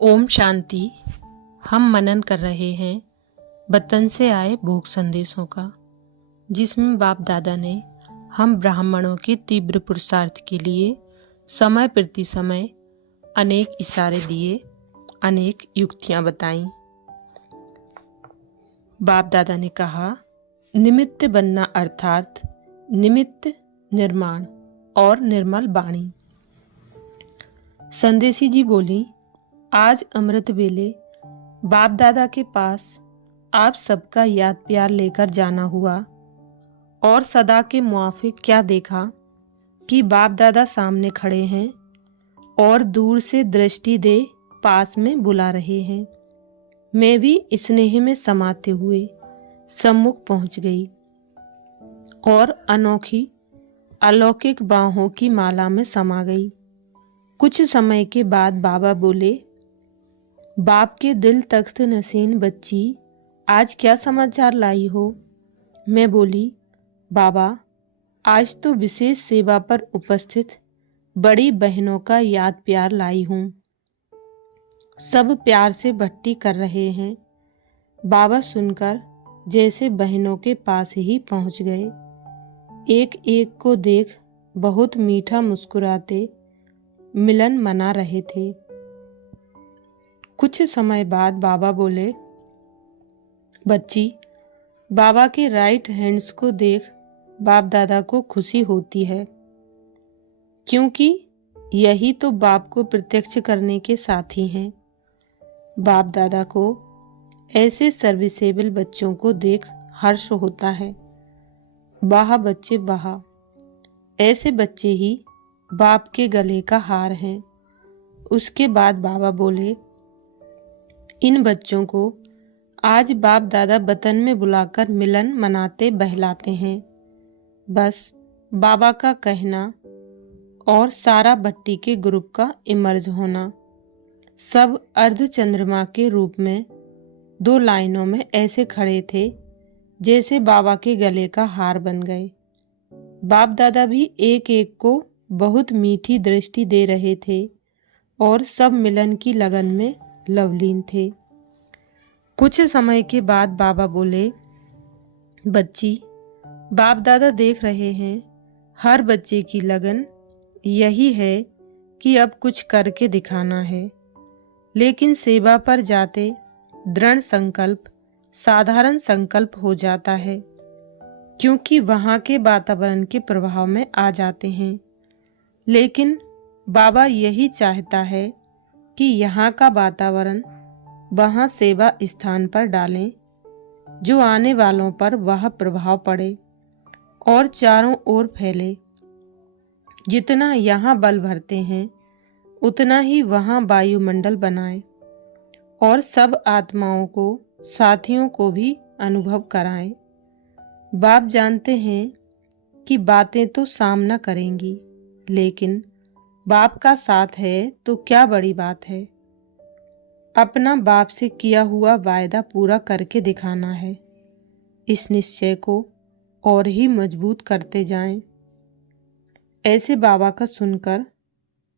ओम शांति। हम मनन कर रहे हैं वतन से आए भोग संदेशों का, जिसमें बाप दादा ने हम ब्राह्मणों के तीव्र पुरुषार्थ के लिए समय प्रति समय अनेक इशारे दिए, अनेक युक्तियां बताईं। बाप दादा ने कहा, निमित्त बनना अर्थात निमित्त निर्माण और निर्मल वाणी। संदेशी जी बोली, आज अमृत वेले बाप दादा के पास आप सबका याद प्यार लेकर जाना हुआ और सदा के मुआफिक क्या देखा कि बाप दादा सामने खड़े हैं और दूर से दृष्टि दे पास में बुला रहे हैं। मैं भी स्नेह में समाते हुए सम्मुख पहुंच गई और अनोखी अलौकिक बाहों की माला में समा गई। कुछ समय के बाद बाबा बोले, बाप के दिल तख्त नसीन बच्ची, आज क्या समाचार लाई हो? मैं बोली, बाबा, आज तो विशेष सेवा पर उपस्थित बड़ी बहनों का याद प्यार लाई हूँ। सब प्यार से भट्टी कर रहे हैं। बाबा सुनकर जैसे बहनों के पास ही पहुँच गए। एक एक को देख बहुत मीठा मुस्कुराते मिलन मना रहे थे। कुछ समय बाद बाबा बोले, बच्ची, बाबा के राइट हैंड्स को देख बाप दादा को खुशी होती है, क्योंकि यही तो बाप को प्रत्यक्ष करने के साथी हैं। बाप दादा को ऐसे सर्विसेबल बच्चों को देख हर्ष होता है। वाह बच्चे वाह, ऐसे बच्चे ही बाप के गले का हार हैं। उसके बाद बाबा बोले, इन बच्चों को आज बाप दादा वतन में बुलाकर मिलन मनाते बहलाते हैं। बस बाबा का कहना और सारा भट्टी के ग्रुप का इमर्ज होना। सब अर्ध चंद्रमा के रूप में 2 लाइनों में ऐसे खड़े थे जैसे बाबा के गले का हार बन गए। बाप दादा भी एक एक को बहुत मीठी दृष्टि दे रहे थे और सब मिलन की लगन में लवलीन थे। कुछ समय के बाद बाबा बोले, बच्ची, बाप दादा देख रहे हैं हर बच्चे की लगन यही है कि अब कुछ करके दिखाना है। लेकिन सेवा पर जाते दृढ़ संकल्प साधारण संकल्प हो जाता है, क्योंकि वहाँ के वातावरण के प्रभाव में आ जाते हैं। लेकिन बाबा यही चाहता है कि यहाँ का वातावरण वहाँ सेवा स्थान पर डालें, जो आने वालों पर वह प्रभाव पड़े और चारों ओर फैले। जितना यहाँ बल भरते हैं उतना ही वहाँ वायुमंडल बनाएं और सब आत्माओं को, साथियों को भी अनुभव कराएं। बाप जानते हैं कि बातें तो सामना करेंगी, लेकिन बाप का साथ है तो क्या बड़ी बात है। अपना बाप से किया हुआ वायदा पूरा करके दिखाना है। इस निश्चय को और ही मजबूत करते जाएं। ऐसे बाबा का सुनकर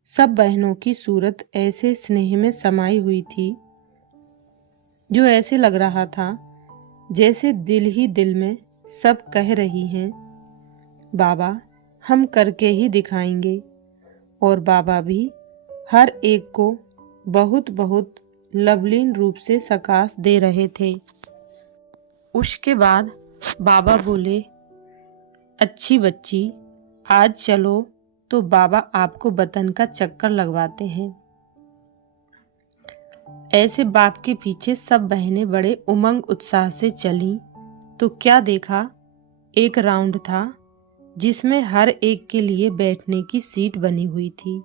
सब बहनों की सूरत ऐसे स्नेह में समाई हुई थी, जो ऐसे लग रहा था जैसे दिल ही दिल में सब कह रही हैं, बाबा हम करके ही दिखाएंगे। और बाबा भी हर एक को बहुत बहुत लवलीन रूप से सकाश दे रहे थे। उसके बाद बाबा बोले, अच्छी बच्ची, आज चलो तो बाबा आपको वतन का चक्कर लगवाते हैं। ऐसे बाप के पीछे सब बहनें बड़े उमंग उत्साह से चलीं तो क्या देखा, एक राउंड था जिसमें हर एक के लिए बैठने की सीट बनी हुई थी।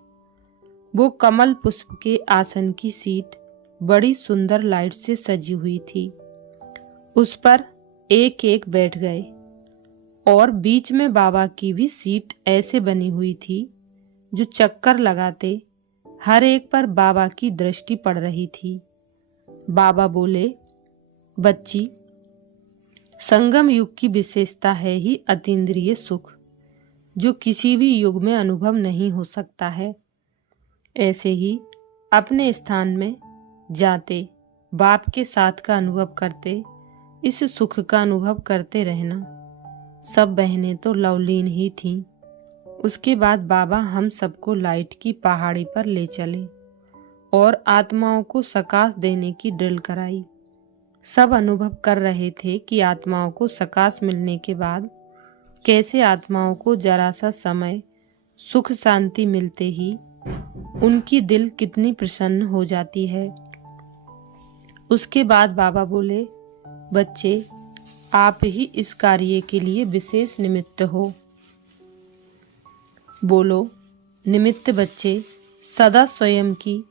वो कमल पुष्प के आसन की सीट बड़ी सुंदर लाइट से सजी हुई थी। उस पर एक एक बैठ गए और बीच में बाबा की भी सीट ऐसे बनी हुई थी जो चक्कर लगाते हर एक पर बाबा की दृष्टि पड़ रही थी। बाबा बोले, बच्ची, संगम युग की विशेषता है ही अतीन्द्रिय सुख, जो किसी भी युग में अनुभव नहीं हो सकता है। ऐसे ही अपने स्थान में जाते बाप के साथ का अनुभव करते, इस सुख का अनुभव करते रहना। सब बहनें तो लवलीन ही थीं। उसके बाद बाबा हम सबको लाइट की पहाड़ी पर ले चले और आत्माओं को सकाश देने की ड्रिल कराई। सब अनुभव कर रहे थे कि आत्माओं को सकाश मिलने के बाद कैसे आत्माओं को जरा सा समय सुख शांति मिलते ही उनकी दिल कितनी प्रसन्न हो जाती है। उसके बाद बाबा बोले, बच्चे आप ही इस कार्य के लिए विशेष निमित्त हो। बोलो, निमित्त बच्चे सदा स्वयं की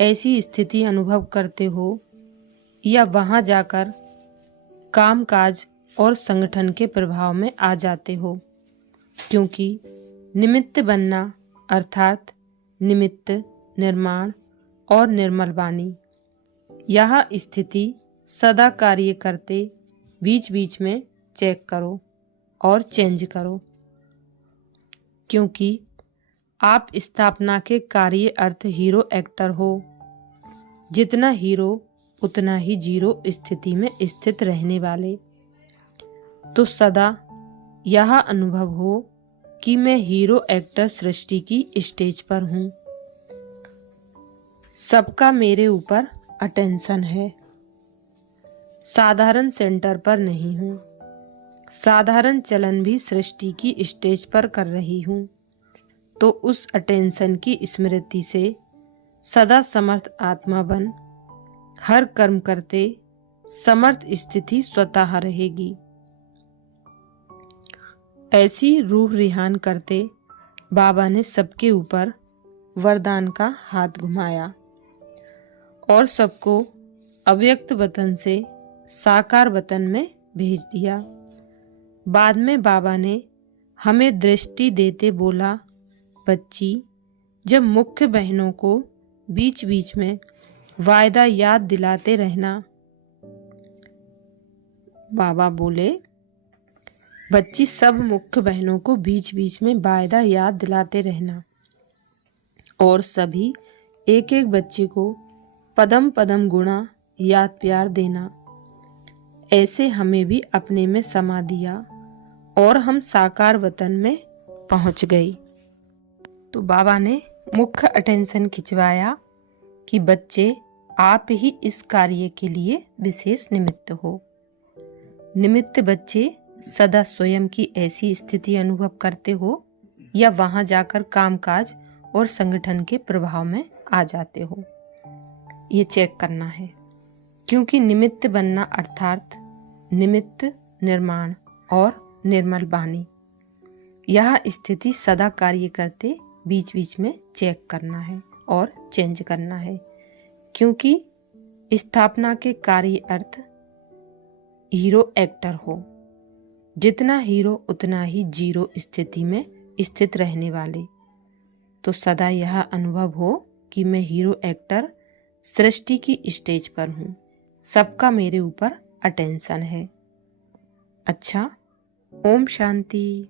ऐसी स्थिति अनुभव करते हो या वहां जाकर कामकाज और संगठन के प्रभाव में आ जाते हो? क्योंकि निमित्त बनना अर्थात निमित्त, निर्माण और निर्मल वाणी, यह स्थिति सदा कार्य करते बीच बीच में चेक करो और चेंज करो। क्योंकि आप स्थापना के कार्य अर्थ हीरो एक्टर हो। जितना हीरो उतना ही जीरो स्थिति में स्थित रहने वाले। तो सदा यह अनुभव हो कि मैं हीरो एक्टर सृष्टि की स्टेज पर हूँ। सबका मेरे ऊपर अटेंशन है। साधारण सेंटर पर नहीं हूँ। साधारण चलन भी सृष्टि की स्टेज पर कर रही हूँ। तो उस अटेंशन की स्मृति से सदा समर्थ आत्मा बन हर कर्म करते समर्थ स्थिति स्वतः रहेगी। ऐसी रूह रिहान करते बाबा ने सबके ऊपर वरदान का हाथ घुमाया और सबको अव्यक्त वतन से साकार वतन में भेज दिया। बाद में बाबा ने हमें दृष्टि देते बोला, बच्ची जब मुख्य बहनों को बीच बीच में वायदा याद दिलाते रहना। बाबा बोले, बच्ची सब मुख्य बहनों को बीच बीच में वायदा याद दिलाते रहना और सभी एक एक बच्चे को पदम पदम गुणा याद प्यार देना। ऐसे हमें भी अपने में समा दिया और हम साकार वतन में पहुंच गई। तो बाबा ने मुख्य अटेंशन खिंचवाया कि बच्चे आप ही इस कार्य के लिए विशेष निमित्त हो। निमित्त बच्चे सदा स्वयं की ऐसी स्थिति अनुभव करते हो या वहां जाकर कामकाज और संगठन के प्रभाव में आ जाते हो, ये चेक करना है। क्योंकि निमित्त बनना अर्थात निमित्त, निर्माण और निर्मल वाणी, यह स्थिति सदा कार्य करते बीच बीच में चेक करना है और चेंज करना है। क्योंकि स्थापना के कार्य अर्थ हीरो एक्टर हो। जितना हीरो उतना ही जीरो स्थिति में स्थित रहने वाले। तो सदा यह अनुभव हो कि मैं हीरो एक्टर सृष्टि की स्टेज पर हूँ। सबका मेरे ऊपर अटेंशन है। अच्छा, ओम शांति।